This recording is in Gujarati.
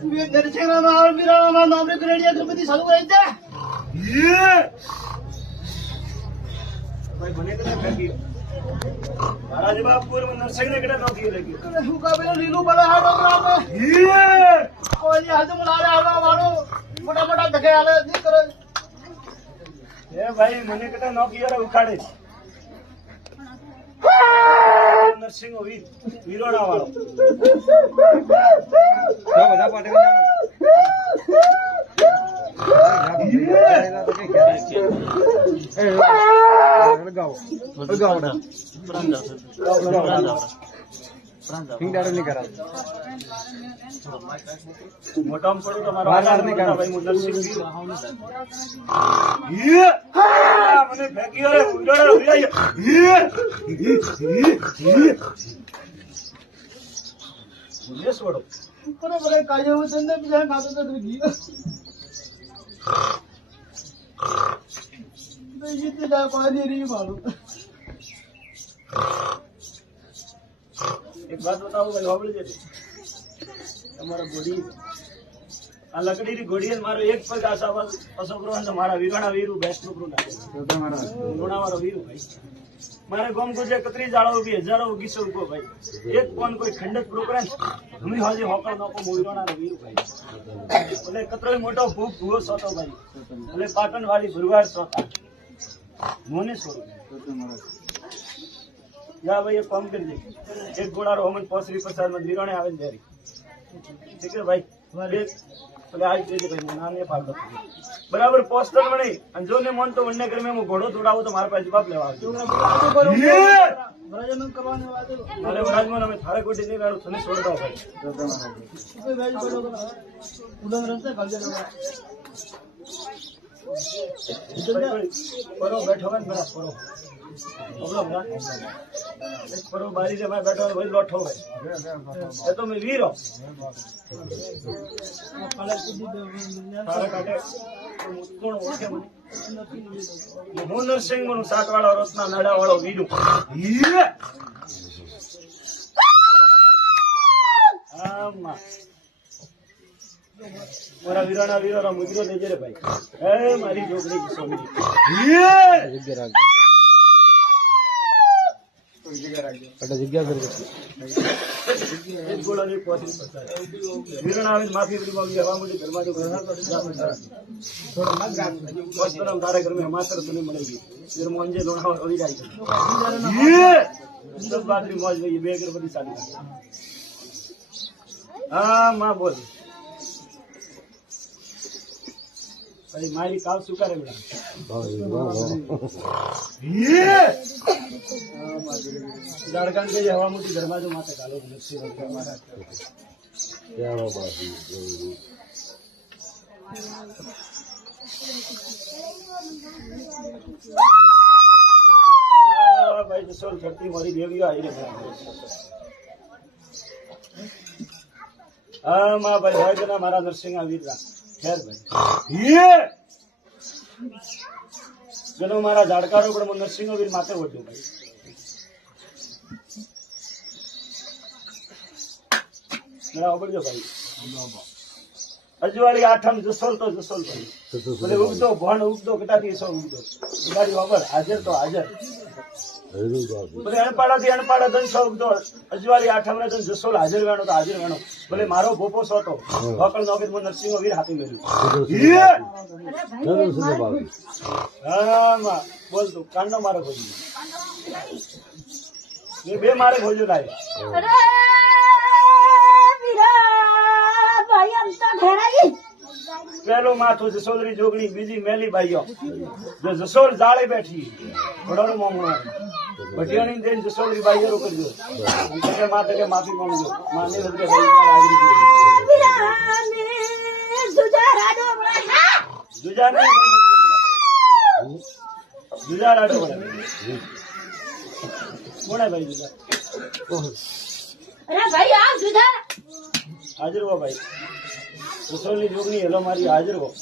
નરસિંહના નામ વીરાના નામ ને ગ્રેડિયા તો બધી ચાલુ કરી દે ભાઈ મને કદા ફેંકી મારા જવાબ પૂર્વ નરસિંહને કદા નોકી લાગી હું કા પેલો લીલું બળા હાડો રામે કોઈ હાથ મુલારે આવા વાળો મોટા મોટા ધકે આલે ની કરે એ ભાઈ મને કદા નોકી યાર ઉખાડે નરસિંહ વીરોડા વાળો બધા પાટે મોટા પડું તમારો ભાઈ હું નરસિંહ મને ફેંકી રે ઉડાડો છોડો બરાબર કાયો વચન બીજા ખાતો તો ગઈ જીતે જા પાડી રહી મારું એક વાત બતાવું ભાઈ હોબળી જતી તમારા ઘોડી આ લકડીની ઘોડી મારો એક પગ આશા અસોકરો તો મારા વીરાણા વીરું બેસ છોકરું નાખે લોણાવાળો વીરું ભાઈ મારે ગોમ ગુજે કતરી જાળો ઉભી હજારો ઉગીસો ઉભો ભાઈ એક કોણ કોઈ ખંડક પ્રોગ્રામ હમી હાજી હોકળ નોકો મોઈરોણા વીરું ભાઈ એટલે કતરો મોટો ભૂખ ભૂવો સોતો ભાઈ એટલે પાટણ વાળી ભરવાડ સોતા મોને છોડું યા ભાઈ એક કામ કરી દે એક ગોળારો અમન પોસરી પ્રસાદમાં વીરોણે આવે ને દેરી ઠીક છે ભાઈ એટલે આજ દે ભાઈ મને નાને પાડો બરાબર પોસ્ટર મને અંજો ને મન તો વણને કરે હું ઘોડો દોડાવું તો મારા પાસે જવાબ લેવા આવજો બરાજન કરવાની વાત અરે વરાજમાં અમે થારે કોટી નહીં વાળું તને છોડતા ભાઈ કોઈ વેજ પડો ઉડમ રસ્તે કાજે પરો બેઠો હોય ને પેલા પરો પરો બારી રે મેં બેઠો હોય ભાઈ લોઠો હોય એ તો મેં વીરો તારા કાઢે કોણ ઓળખે મને હું નરસિંહ મનું સાત વાળો રત્ના નાડા વાળો વીરું મારા વીરાના વીરો મુજરો લેજે રે ભાઈ એ મારી જોગડી સોમરી વીરાણા આવીને માફી પડી માંગી હવા મોટી ઘરમાં તારા ઘર માં માત્ર તને મળેગી ફિર મોંજે લોણા આવી જાય બાદરી મોજ ભાઈ બે અગરબત્તી સાડી હા માં બોલ ભાઈ મારી કાવ શું કરે ઝાડકાન કે હવા મોટી દરવાજો માથે કાલો ભાઈ જસોલ ફરતી મારી બેબીઓ આવી રહી હા માં ભાઈ ભાઈ મારા નરસિંહ વીરા ખેર ભાઈ ચલો મારા ઝાડકારો પણ નરસિંહ વીર માથે ઓઢ્યો ભાઈ ઓગળજો ભાઈ અજવાળી આઠમ જસોલ તો જસોલ ભાઈ ભલે ઉગતો ભણ ઉગતો કટાથી સો ઉગતો ગાડી વગર હાજર તો હાજર ભલે અણપાડાથી અણપાડા ધન સો ઉગતો અજવાળી આઠમ ને ધન જસોલ હાજર વેણો તો હાજર વેણો ભલે મારો ભોપો સોતો વકલ નોકરી માં નરસિંહ વીર હાથી મેળવ્યું હા બોલ તું કાંડો મારો ખોજી એ બે મારે ખોજો લાય પેલો માથું જસોલરી જોગણી બીજી મેલી બાઈઓ જો જસોલ જાળે બેઠી ઘોડાનું મોમું ભટિયાની દેન જસોલરી બાઈઓ કરજો કે માથે કે માફી માંગજો માને વખતે જુજા રાડો કોણે ભાઈ જુજા અરે ભાઈ આ જુજા હાજર હો ભાઈ જસોલની જોગણી હેલો મારી હાજર હો